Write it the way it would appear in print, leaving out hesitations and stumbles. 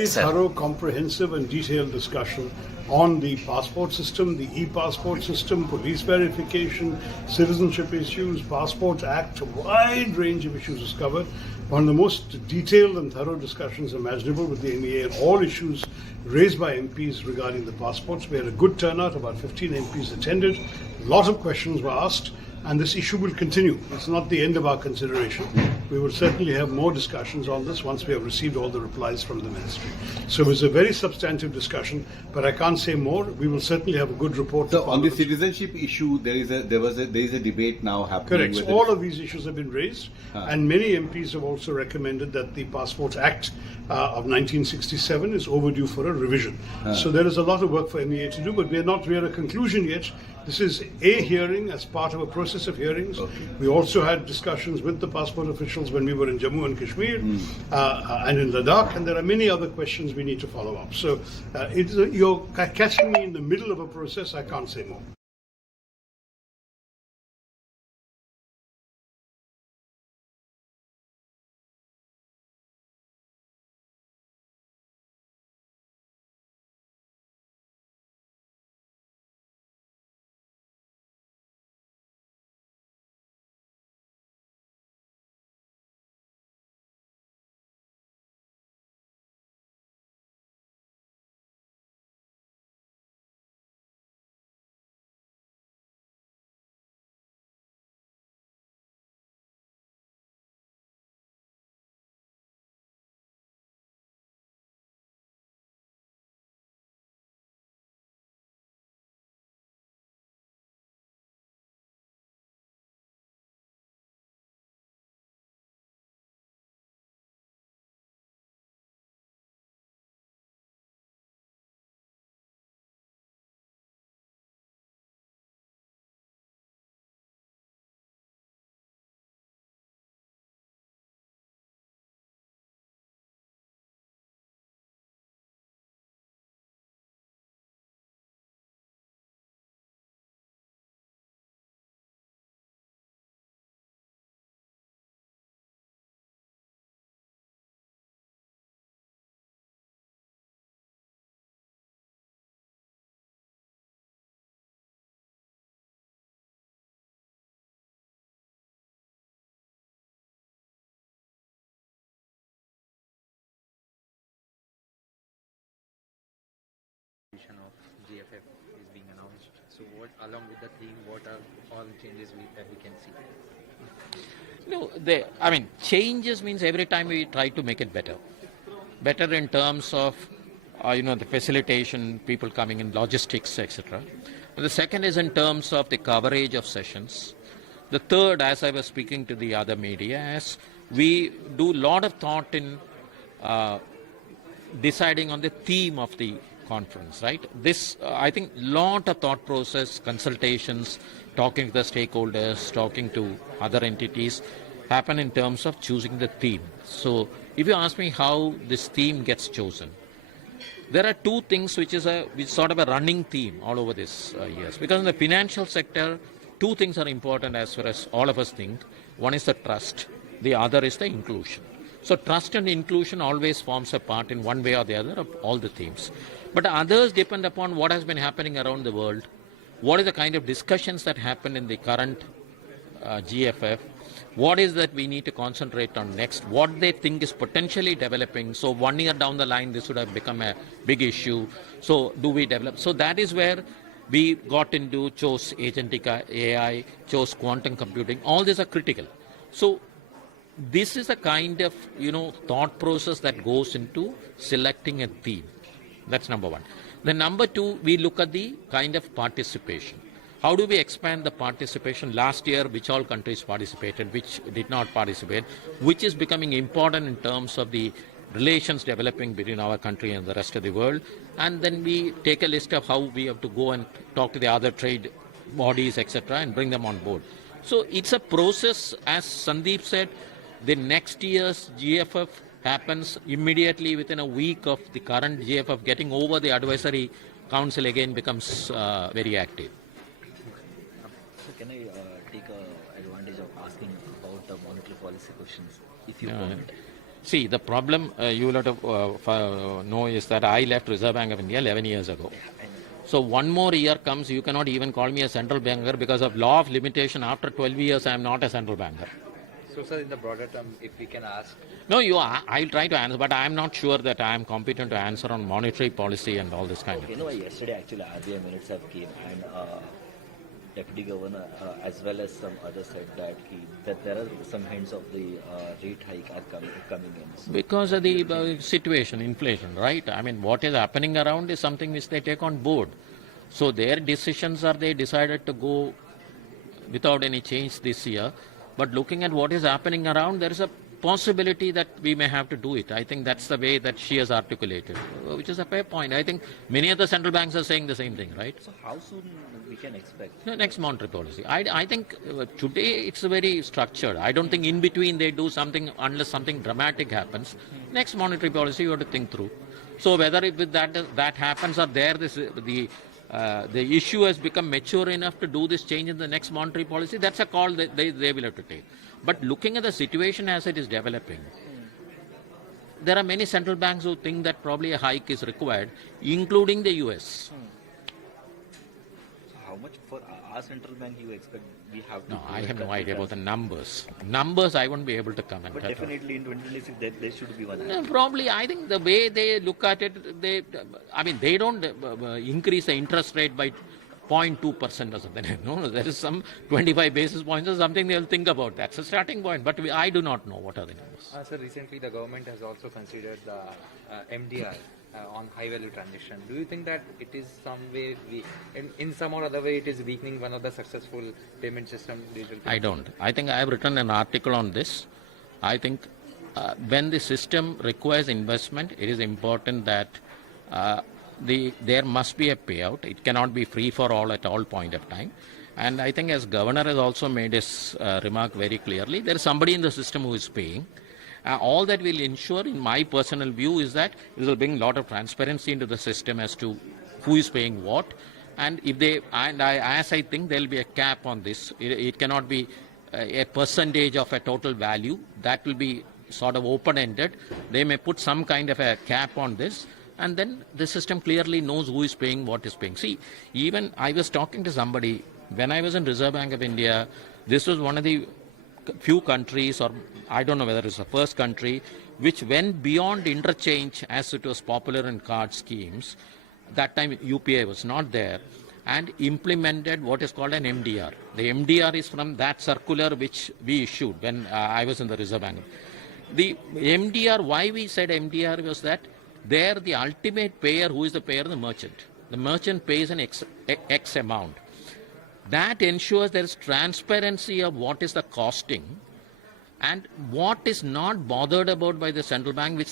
Thorough, comprehensive and detailed discussion on the passport system, the e-passport system, police verification, citizenship issues, Passport Act, a wide range of issues is covered. One of the most detailed and thorough discussions imaginable with the MEA and all issues raised by MPs regarding the passports. We had a good turnout, about 15 MPs attended, a lot of questions were asked, and this issue will continue. It's not the end of our consideration. We will certainly have more discussions on this once we have received all the replies from the ministry. So it was a very substantive discussion, but I can't say more. We will certainly have a good report. So on the citizenship issue, there is a debate now happening. Correct. All of these issues have been raised, and many MPs have also recommended that the Passport Act of 1967 is overdue for a revision. So there is a lot of work for MEA to do, but we are at a conclusion yet. This is a hearing as part of a process of hearings. Okay. We also had discussions with the passport officials when we were in Jammu and Kashmir and in Ladakh, and there are many other questions we need to follow up. So you're catching me in the middle of a process. I can't say more. Of GFF is being announced. So what, along with the theme, what are all changes that we can see? No, changes means every time we try to make it better. Better in terms of, the facilitation, people coming in, logistics, etc. The second is in terms of the coverage of sessions. The third, as I was speaking to the other media, is we do a lot of thought in deciding on the theme of the conference, right? This, I think, lot of thought process, consultations, talking to the stakeholders, talking to other entities, happen in terms of choosing the theme. So, if you ask me how this theme gets chosen, there are two things which is sort of a running theme all over this years. Because in the financial sector, two things are important as far as all of us think. One is the trust, the other is the inclusion. So trust and inclusion always forms a part in one way or the other of all the themes. But others depend upon what has been happening around the world, what is the kind of discussions that happen in the current GFF, what is that we need to concentrate on next, what they think is potentially developing. So 1 year down the line, this would have become a big issue. So do we develop? So that is where we got into, chose agentic AI, chose quantum computing. All these are critical. So this is a kind of, thought process that goes into selecting a theme. That's number one. Then number two, we look at the kind of participation. How do we expand the participation? Last year, which all countries participated, which did not participate, which is becoming important in terms of the relations developing between our country and the rest of the world. And then we take a list of how we have to go and talk to the other trade bodies, etc., and bring them on board. So it's a process, as Sandeep said, the next year's GFF happens immediately within a week of the current GFF getting over. The advisory council again becomes very active. So can I take advantage of asking about the monetary policy questions, if you want? See, the problem you will have to know is that I left Reserve Bank of India 11 years ago. So 1 more year comes, you cannot even call me a central banker because of law of limitation. After 12 years, I am not a central banker. So, sir, in the broader term, if we can ask. No, I'll try to answer, but I am not sure that I am competent to answer on monetary policy and all this kind of thing. Yesterday actually RBI minutes have came and Deputy Governor as well as some others said that there are some hints of the rate hike are coming in. So Because of the situation, inflation, right? I mean, what is happening around is something which they take on board. So their decisions are they decided to go without any change this year. But looking at what is happening around, there is a possibility that we may have to do it. I think that's the way that she has articulated, which is a fair point. I think many of the central banks are saying the same thing, right? So how soon we can expect? The next monetary policy. I think today it's very structured. I don't think in between they do something unless something dramatic happens. Next monetary policy you have to think through. So whether that happens or the issue has become mature enough to do this change in the next monetary policy, that's a call that they will have to take. But looking at the situation as it is developing, there are many central banks who think that probably a hike is required, including the US. So how much for our central bank you expect we have to? No, I have no idea about the numbers. Numbers I won't be able to comment. But definitely in 2026 there should be one. No, probably, I think the way they look at it, they don't increase the interest rate by 0.2% or something. No, there is some 25 basis points or something they'll think about. That's a starting point. But I do not know what are the numbers. Sir, recently the government has also considered the MDR on high value transaction. Do you think that it is some way, in some or other way, it is weakening one of the successful payment system? I don't. I think I have written an article on this. I think when the system requires investment, it is important that there must be a payout. It cannot be free for all at all point of time. And I think as governor has also made his remark very clearly, there is somebody in the system who is paying. All that will ensure, in my personal view, is that it will bring a lot of transparency into the system as to who is paying what. And as I think there will be a cap on this. It cannot be a percentage of a total value. That will be sort of open-ended. They may put some kind of a cap on this. And then the system clearly knows who is paying, what is paying. See, even I was talking to somebody, when I was in Reserve Bank of India, this was one of the few countries, or I don't know whether it's the first country, which went beyond interchange as it was popular in card schemes. That time UPI was not there, and implemented what is called an MDR. The MDR is from that circular which we issued when I was in the Reserve Bank. The MDR, why we said MDR was that there the ultimate payer, who is the payer? The merchant. The merchant pays an X amount. That ensures there is transparency of what is the costing and what is not bothered about by the central bank, which